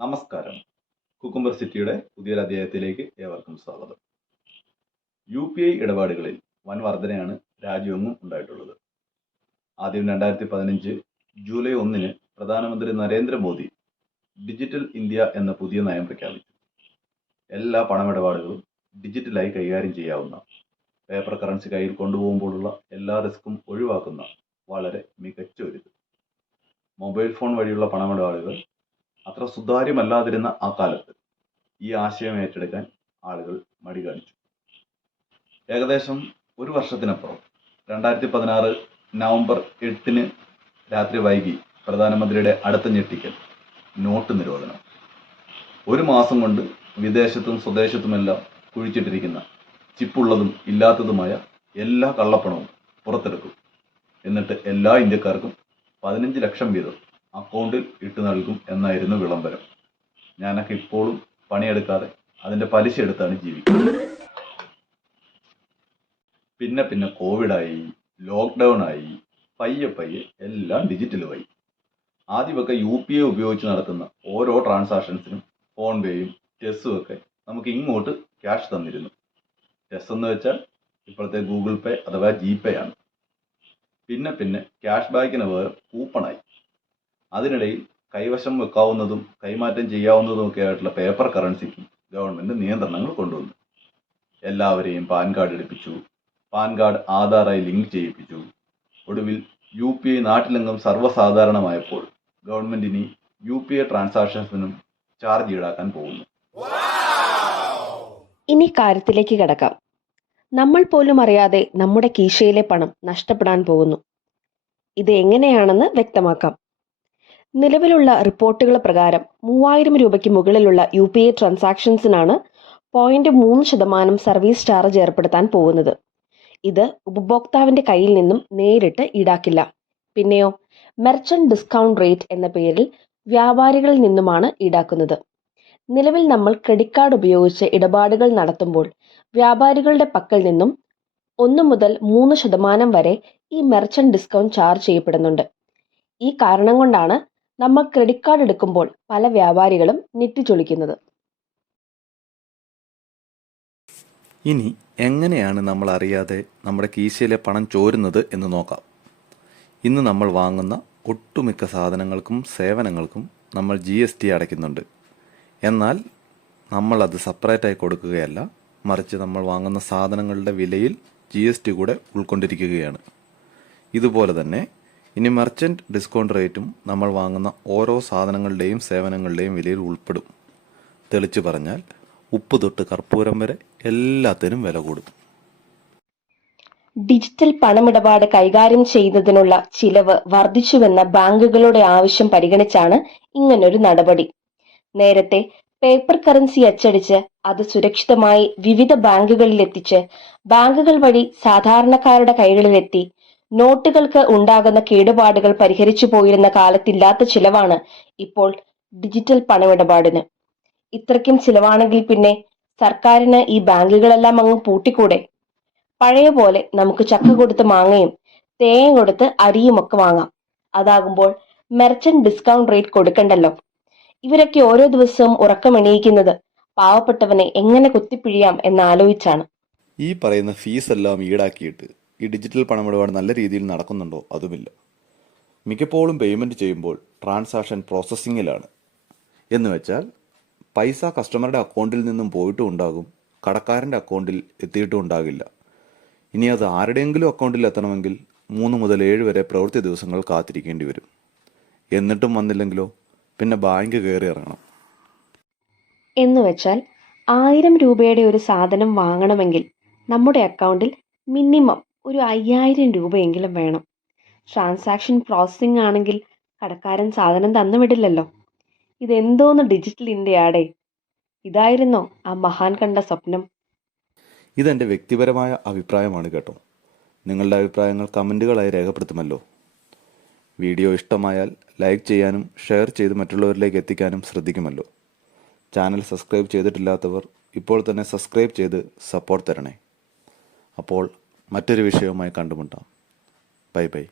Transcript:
നമസ്കാരം. കുക്കുംബർ സിറ്റിയുടെ പുതിയൊരു അധ്യായത്തിലേക്ക് ഏവർക്കും സ്വാഗതം. UPI ഇടപാടുകളിൽ വൻ വർധനയാണ് രാജ്യമെങ്ങും ഉണ്ടായിട്ടുള്ളത്. ആദ്യം 2015 ജൂലൈ 1 പ്രധാനമന്ത്രി നരേന്ദ്രമോദി ഡിജിറ്റൽ ഇന്ത്യ എന്ന പുതിയ നയം പ്രഖ്യാപിച്ചു. എല്ലാ പണമിടപാടുകളും ഡിജിറ്റലായി കൈകാര്യം ചെയ്യാവുന്ന, പേപ്പർ കറൻസി കയ്യിൽ കൊണ്ടുപോകുമ്പോഴുള്ള എല്ലാ റിസ്ക്കും ഒഴിവാക്കുന്ന വളരെ മികച്ച ഒരിത്. മൊബൈൽ ഫോൺ വഴിയുള്ള പണമിടപാടുകൾ അത്ര സുതാര്യമല്ലാതിരുന്ന ആ കാലത്ത് ഈ ആശയം ഏറ്റെടുക്കാൻ ആളുകൾ മടി കാണിച്ചു. ഏകദേശം ഒരു വർഷത്തിനപ്പുറം 2016 നവംബർ 8 രാത്രി വൈകി പ്രധാനമന്ത്രിയുടെ അടുത്ത ഞെട്ടിക്കൽ നോട്ട് നിരോധനം. ഒരു മാസം കൊണ്ട് വിദേശത്തും സ്വദേശത്തുമെല്ലാം കുഴിച്ചിട്ടിരിക്കുന്ന ചിപ്പുള്ളതും ഇല്ലാത്തതുമായ എല്ലാ കള്ളപ്പണവും പുറത്തെടുക്കും. എന്നിട്ട് എല്ലാ ഇന്ത്യക്കാർക്കും 15 ലക്ഷം വീതം അക്കൗണ്ടിൽ ഇട്ടു നൽകും എന്നായിരുന്നു വിളംബരം. ഞാനൊക്കെ ഇപ്പോഴും പണിയെടുക്കാതെ അതിന്റെ പലിശ എടുത്താണ് ജീവിക്കുന്നത്. പിന്നെ കോവിഡായി, ലോക്ക്ഡൗൺ ആയി, പയ്യെ എല്ലാം ഡിജിറ്റലുമായി. ആദ്യമൊക്കെ UPI ഉപയോഗിച്ച് നടത്തുന്ന ഓരോ ട്രാൻസാക്ഷൻസിനും ഫോൺ പേയും ടെസ്സും ഒക്കെ നമുക്ക് ഇങ്ങോട്ട് ക്യാഷ് തന്നിരുന്നു. ടെസ് എന്ന് വെച്ചാൽ ഇപ്പോഴത്തെ ഗൂഗിൾ പേ അഥവാ GPay ആണ്. പിന്നെ ക്യാഷ് ബാക്കിന് പകരം കൂപ്പണായി. അതിനിടയിൽ കൈവശം വെക്കാവുന്നതും കൈമാറ്റം ചെയ്യാവുന്നതും ഒക്കെ ആയിട്ടുള്ള പേപ്പർ കറൻസിക്ക് ഗവൺമെന്റ് നിയന്ത്രണങ്ങൾ കൊണ്ടുവന്നു. എല്ലാവരെയും പാൻ കാർഡ് എടുപ്പിച്ചു, പാൻ കാർഡ് ആധാറായി ലിങ്ക് ചെയ്യിപ്പിച്ചു. ഒടുവിൽ UPI നാട്ടിലെങ്ങും സർവ്വസാധാരണമായപ്പോൾ ഗവൺമെന്റ് ഇനി UPI ട്രാൻസാക്ഷൻസിനും ചാർജ് ഈടാക്കാൻ പോകുന്നു. ഇനി കാര്യത്തിലേക്ക് കിടക്കാം. നമ്മൾ പോലും അറിയാതെ നമ്മുടെ കീശയിലെ പണം നഷ്ടപ്പെടാൻ പോകുന്നു. ഇത് എങ്ങനെയാണെന്ന് വ്യക്തമാക്കാം. നിലവിലുള്ള റിപ്പോർട്ടുകൾ പ്രകാരം 3000 രൂപയ്ക്ക് മുകളിലുള്ള UPI ട്രാൻസാക്ഷൻസിനാണ് 0.3% സർവീസ് ചാർജ് ഏർപ്പെടുത്താൻ പോകുന്നത്. ഇത് ഉപഭോക്താവിന്റെ കയ്യിൽ നിന്നും നേരിട്ട് ഈടാക്കില്ല. പിന്നെയോ മെർച്ചന്റ് ഡിസ്കൗണ്ട് റേറ്റ് എന്ന പേരിൽ വ്യാപാരികളിൽ നിന്നുമാണ് ഈടാക്കുന്നത്. നിലവിൽ നമ്മൾ ക്രെഡിറ്റ് കാർഡ് ഉപയോഗിച്ച് ഇടപാടുകൾ നടത്തുമ്പോൾ വ്യാപാരികളുടെ പക്കൽ നിന്നും 1 മുതൽ 3% വരെ ഈ മെർച്ചന്റ് ഡിസ്കൗണ്ട് ചാർജ് ചെയ്യപ്പെടുന്നുണ്ട്. ഈ കാരണം കൊണ്ടാണ് നമ്മൾ ക്രെഡിറ്റ് കാർഡ് എടുക്കുമ്പോൾ പല വ്യാപാരികളും ഞെട്ടിച്ചൊളിക്കുന്നത്. ഇനി എങ്ങനെയാണ് നമ്മൾ അറിയാതെ നമ്മുടെ കീശയിലെ പണം ചോരുന്നത് എന്ന് നോക്കാം. ഇന്ന് നമ്മൾ വാങ്ങുന്ന ഒട്ടുമിക്ക സാധനങ്ങൾക്കും സേവനങ്ങൾക്കും നമ്മൾ GST അടയ്ക്കുന്നുണ്ട്. എന്നാൽ നമ്മൾ അത് സെപ്പറേറ്റായി കൊടുക്കുകയല്ല, മറിച്ച് നമ്മൾ വാങ്ങുന്ന സാധനങ്ങളുടെ വിലയിൽ GST കൂടെ ഉൾക്കൊണ്ടിരിക്കുകയാണ്. ഇതുപോലെ തന്നെ ഇനി മെർച്ചന്റ് ഡിസ്കൗണ്ട് റേറ്റും നമ്മൾ വാങ്ങുന്ന ഓരോ സാധനങ്ങളുടെയും സേവനങ്ങളുടെയും വിലയിൽ ഉൾപ്പെടും. തെളിച്ചു പറഞ്ഞാൽ ഉപ്പ് തൊട്ട് കർപ്പൂരം വരെ എല്ലാത്തിനും വില കൂടും. ഡിജിറ്റൽ പണമിടപാട് കൈകാര്യം ചെയ്യുന്നതിനുള്ള ചിലവ് വർദ്ധിച്ചുവെന്ന ബാങ്കുകളുടെ ആവശ്യം പരിഗണിച്ചാണ് ഇങ്ങനൊരു നടപടി. നേരത്തെ പേപ്പർ കറൻസി അച്ചടിച്ച് അത് സുരക്ഷിതമായി വിവിധ ബാങ്കുകളിൽ എത്തിച്ച് ബാങ്കുകൾ വഴി സാധാരണക്കാരുടെ കൈകളിലെത്തി നോട്ടുകൾക്ക് ഉണ്ടാകുന്ന കേടുപാടുകൾ പരിഹരിച്ചു പോയിരുന്ന കാലത്തില്ലാത്ത ചിലവാണ് ഇപ്പോൾ ഡിജിറ്റൽ പണമിടപാടിന്. ഇത്രയ്ക്കും ചിലവാണെങ്കിൽ പിന്നെ സർക്കാരിന് ഈ ബാങ്കുകളെല്ലാം അങ്ങ് പൂട്ടിക്കൂടെ? പഴയ പോലെ നമുക്ക് ചക്ക കൊടുത്ത് മാങ്ങയും തേങ്ങ കൊടുത്ത് അരിയുമൊക്കെ വാങ്ങാം. അതാകുമ്പോൾ മെർച്ചന്റ് ഡിസ്കൗണ്ട് റേറ്റ് കൊടുക്കണ്ടല്ലോ. ഇവരൊക്കെ ഓരോ ദിവസവും ഉറക്കമെണീക്കുന്നത് പാവപ്പെട്ടവനെ എങ്ങനെ കുത്തിപ്പിഴിയാം എന്നാലോചിച്ചാണ്. ഈ പറയുന്ന ഫീസ് എല്ലാം ഈടാക്കിയിട്ട് ഈ ഡിജിറ്റൽ പണമിടപാട് നല്ല രീതിയിൽ നടക്കുന്നുണ്ടോ? അതുമില്ല. മിക്കപ്പോഴും പേയ്മെൻറ്റ് ചെയ്യുമ്പോൾ ട്രാൻസാക്ഷൻ പ്രോസസ്സിങ്ങിലാണ്. എന്ന് വെച്ചാൽ പൈസ കസ്റ്റമറുടെ അക്കൗണ്ടിൽ നിന്നും പോയിട്ടും ഉണ്ടാകും, കടക്കാരൻ്റെ അക്കൗണ്ടിൽ എത്തിയിട്ടും ഉണ്ടാകില്ല. ഇനി അത് ആരുടെയെങ്കിലും അക്കൗണ്ടിൽ എത്തണമെങ്കിൽ 3 മുതൽ 7 വരെ പ്രവൃത്തി ദിവസങ്ങൾ കാത്തിരിക്കേണ്ടി വരും. എന്നിട്ടും വന്നില്ലെങ്കിലോ പിന്നെ ബാങ്ക് കയറി ഇറങ്ങണം. എന്ന് വെച്ചാൽ 1000 രൂപയുടെ ഒരു സാധനം വാങ്ങണമെങ്കിൽ നമ്മുടെ അക്കൗണ്ടിൽ മിനിമം ഒരു 5000 രൂപയെങ്കിലും വേണം. ട്രാൻസാക്ഷൻ പ്രോസസ്സിംഗ് ആണെങ്കിൽ കടക്കാരൻ സാധനം തന്നുവിടില്ലല്ലോ. ഇതെന്തോന്ന് ഡിജിറ്റൽ ഇന്ത്യയാടേ? ഇതായിരുന്നോ ആ മഹാൻ കണ്ട സ്വപ്നം? ഇതെൻ്റെ വ്യക്തിപരമായ അഭിപ്രായമാണ് കേട്ടോ. നിങ്ങളുടെ അഭിപ്രായങ്ങൾ കമൻറ്റുകളായി രേഖപ്പെടുത്തുമല്ലോ. വീഡിയോ ഇഷ്ടമായാൽ ലൈക്ക് ചെയ്യാനും ഷെയർ ചെയ്ത് മറ്റുള്ളവരിലേക്ക് എത്തിക്കാനും ശ്രദ്ധിക്കുമല്ലോ. ചാനൽ സബ്സ്ക്രൈബ് ചെയ്തിട്ടില്ലാത്തവർ ഇപ്പോൾ തന്നെ സബ്സ്ക്രൈബ് ചെയ്ത് സപ്പോർട്ട് തരണേ. അപ്പോൾ മറ്റൊരു വിഷയവുമായി കണ്ടുമുട്ടാം. Bye bye.